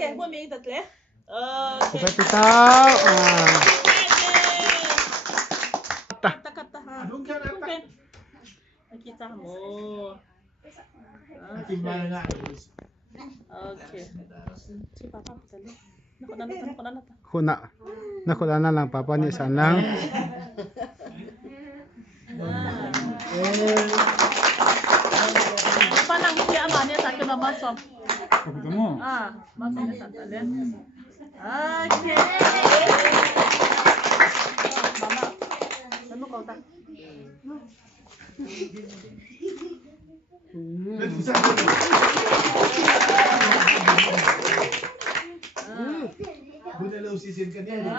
Okay, mo may tatle. Okay, bitaw. Kata ha. Okay. Nakita mo. Okay. Si Papa tali. Naku na. Kuna. Nakulana lang papa ni sanang. Apa nang hindi ama niya sa kuna maso. Kamu. Maso niya sa tali. Okay. Mama. Ano ka ta? Bunalaw sisin ka niya.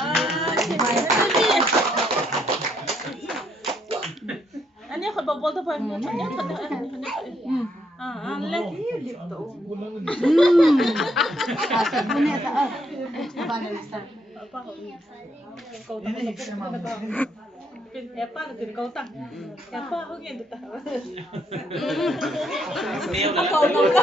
Ano yung kababol to pa? Ano yung ang laki dito. Asal bunyi tak? Mana bisa? Apa kau tak? Apa gitu kau tak? Apa aku gitu tak? Kau tak.